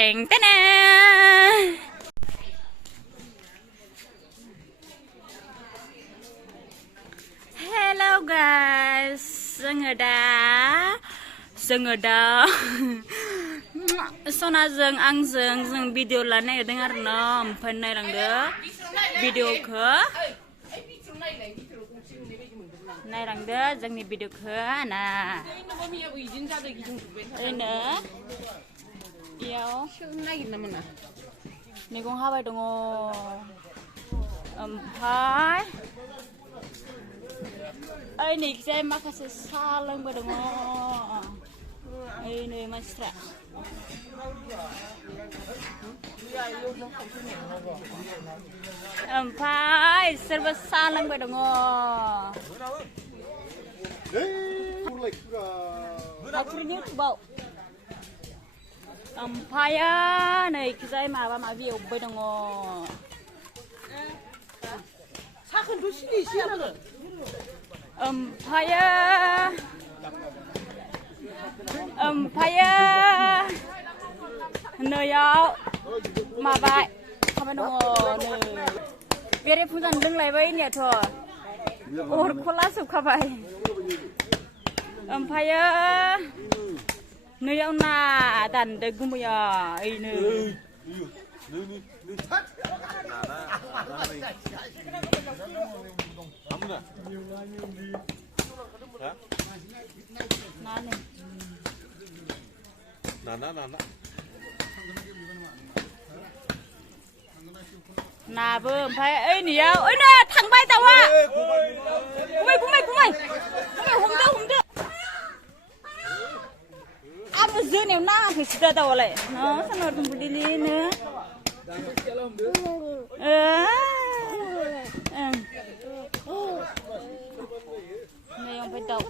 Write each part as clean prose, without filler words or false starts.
Teng tena. Hello guys, जोङो दा सनाजों आंजों जों भिडिअ लानो नागिरदों आरो ना ओमफ्राय नायलांदो भिडिअखौ नायलांदो जोंनि भिडिअखौ ना ओरैनो इयाव मैगं हाबाय दङ ओमफ्राय ओइ नैखिजाय माखासे साहा लोंबाय दङ ओइ नै मानसिफ्रा ओमफ्राय सोरबा साहा लोंबाय दङ हाखुरिनि इउटुबाव ओमफ्राय नैखिजाय माबा माबि एवबाय दङ साखोनथ' सिनि एसे आरो ओमफ्रायो नैयाव माबा खाबाय दङ नै बेरे फुजानो लोंलायबाय होननायाथ' अरखौ लाजोबखाबाय ओमफ्रायो नैयाव ना दानदो गुमैया ओइनो नाबो ओमफ्राय ओइ नैयाव ओइनो थांबाय दाउआ गुमै हमदो आरो जोनायाव नाङाखैसो दा दाउआलाय न' सानहर बुदिलिनो नै ओमफ्राय दाउ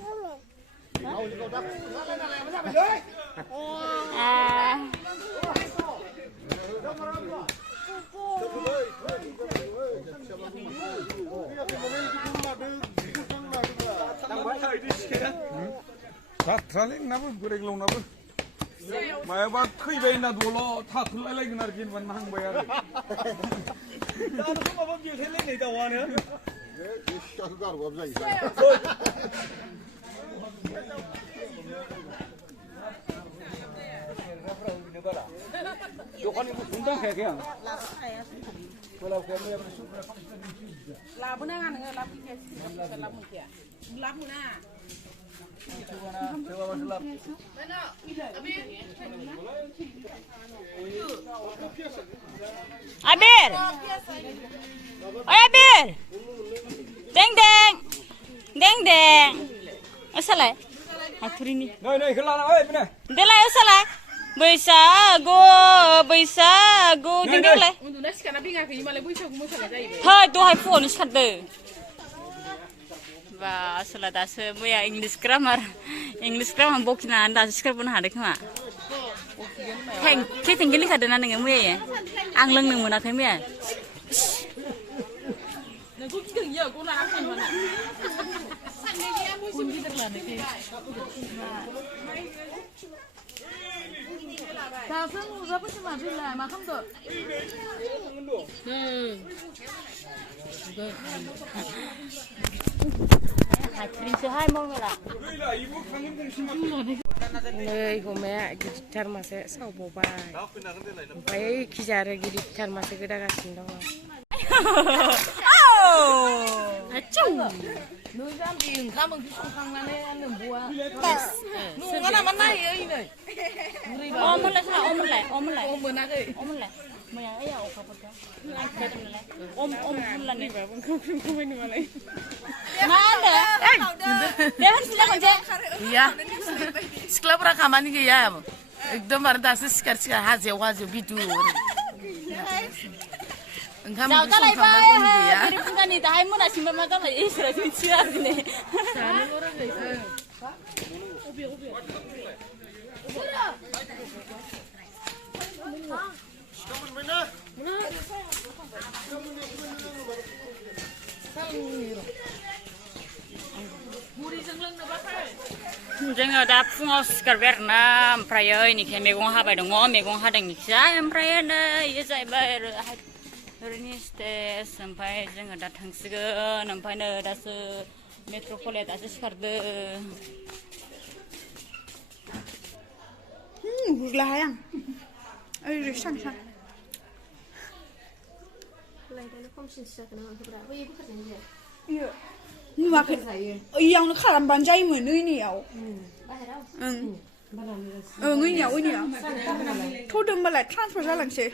Traling nabu, goreng long nabu. Maya bak khui bay na dolo, thak khulai lagi narkin ban mahang bayar. Tahu tu apa dia teling ni tahu ni? Aku kar gua abjai. Dokan ibu sundang kayak yang. Kalau kamu yang masuk berapa? Labu na kan? Labu ni, labu ni. Labu na. Abir, oi Abir, deng, asalai, hakuri ni. Nih, kelar, oi, bener. Delai asalai, बैसागु दिंदेलाय उन्दुना सिखारना फैयाखै मालाय बैसागु मोसानाय जायो है दहाय फुङावनो सिखारदो बा असला दासो मैया इंलिश ग्रामार बखिनानै दासो सिखारबोनो हादों खोमा थेंखि लिखादोंना नोङो मैया आं लोंनो मोनाखै मैया नोंखौ गिदिर इयो गौ लाना फैनो साननाया मोसौ गिदिर लानायखाय दासो नुजाबोसो माथोलाय मा खालामदो हाय मावला नै हमाया गिदिरथार मासे सावबावबाय ओमफ्राय खिजा आरो गिदिरथार मासे गोदागासिनो दङ नों जाम्बि ओंखाम ओंख्रि संखांनानै नोंबौआ नङा नामा नायो नै मोनाखै मैया ओइया अखा बोथोर आं जादों नालाय फुनलानि मा होनो दे होनसैलाय खनसे गैया सिख्लाफोरा खामानि गैया एकदमबारे दासो सिखार हाजोआव भिडिअ ओंखाम ओंख्रि संखांबा जों गैया फुंजानि दाहाय मोनासिमबा मा जाबाय इसोरासो मिथियो आरो ने जानोल' रोङै मुरिजों लोंनोबाथाय जोङो दा फुङाव सिखारबाय आरोना ओमफ्रायो इनिखाय मैगं हाबाय दङ मैगं हादोंनिखाय ओमफ्राय नै इयो जाहैबाय ओरैनि स्टेज ओमफ्राय जोङो दा थांसिगोन ओमफ्राय नै दासो मेट्र'पलिया दासो सिखारदो गुरलाहाय आं ओरै सान नुवाखै इयावनो खालामबानो जायोमोन ओइनियाव ओं ओइनियाव थ'दो होमबालाय ट्रान्सफार जालांसै